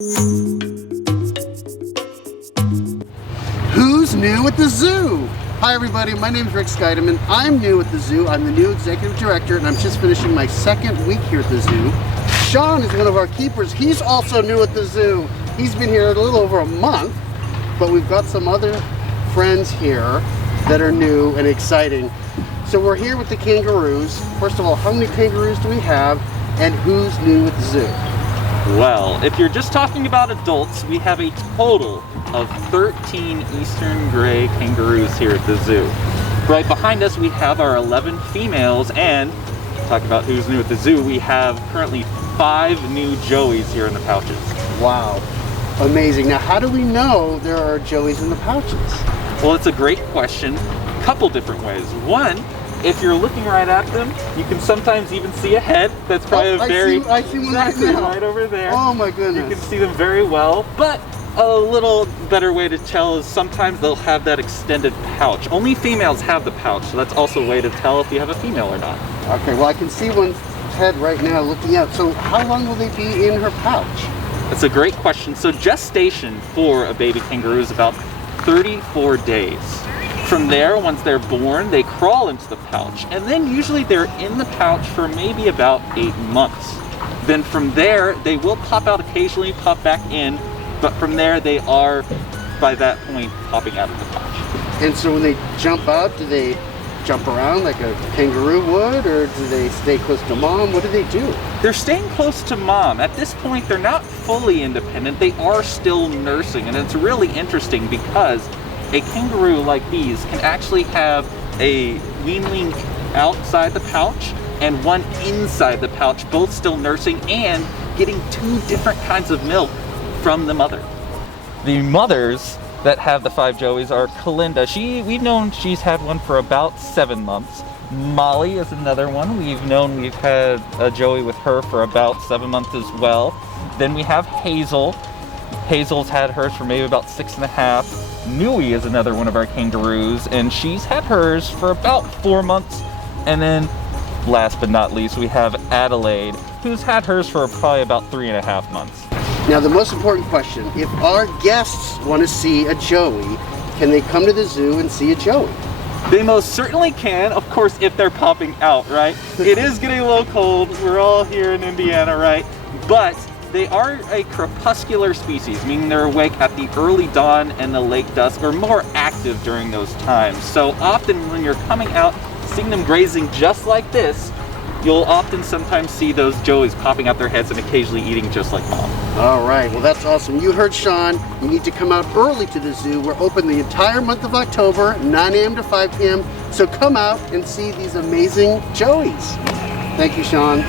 Who's new at the zoo? Hi everybody, my name is 𝘩𝘱𝘱𝘪𝘯𝘨. I'm new at the zoo. I'm the new executive director and I'm just finishing my second week here at the zoo. Sean is one of our keepers. He's also new at the zoo. He's been here a little over a month, but we've got some other friends here that are new and exciting. So we're here with the kangaroos. First of all, how many kangaroos do we have and who's new at the zoo? Well, if you're just talking about adults, we have a total of 13 eastern gray kangaroos here at the zoo. Right behind us we have our 11 females, and talk about who's new at the zoo, we have currently 5 new joeys here in the pouches. Wow, amazing. Now how do we know there are joeys in the pouches? Well, it's a great question. A couple different ways. One, if you're looking right at them, you can sometimes even see a head. That's probably I see one right now. Right over there. Oh my goodness. You can see them very well, but a little better way to tell is sometimes they'll have that extended pouch. Only females have the pouch, so that's also a way to tell if you have a female or not. Okay, well I can see one's head right now looking out. So how long will they be in her pouch? That's a great question. So gestation for a baby kangaroo is about 34 days. From there, once they're born, they crawl into the pouch, and then usually they're in the pouch for maybe about 8 months. Then from there, they will pop out occasionally, pop back in, but from there they are, by that point, popping out of the pouch. And so when they jump out, do they jump around like a kangaroo would, or do they stay close to mom? What do they do? They're staying close to mom. At this point, they're not fully independent. They are still nursing, and it's really interesting because a kangaroo like these can actually have a weanling outside the pouch and one inside the pouch, both still nursing and getting 2 different kinds of milk from the mother. The mothers that have the 5 joeys are Kalinda. We've known she's had one for about 7 months. Molly is another one. We've had a joey with her for about 7 months as well. Then we have Hazel. Hazel's had hers for maybe about 6.5. Nui is another one of our kangaroos, and she's had hers for about 4 months. And then, last but not least, we have Adelaide, who's had hers for probably about 3.5 months. Now the most important question, if our guests want to see a joey, can they come to the zoo and see a joey? They most certainly can, of course, if they're popping out, right? It is getting a little cold. We're all here in Indiana, right? But they are a crepuscular species, meaning they're awake at the early dawn and the late dusk, or more active during those times. So often when you're coming out, seeing them grazing just like this, you'll often sometimes see those joeys popping out their heads and occasionally eating just like mom. All right, well that's awesome. You heard Sean. You need to come out early to the zoo. We're open the entire month of October, 9 a.m. to 5 p.m. So come out and see these amazing joeys. Thank you, Sean.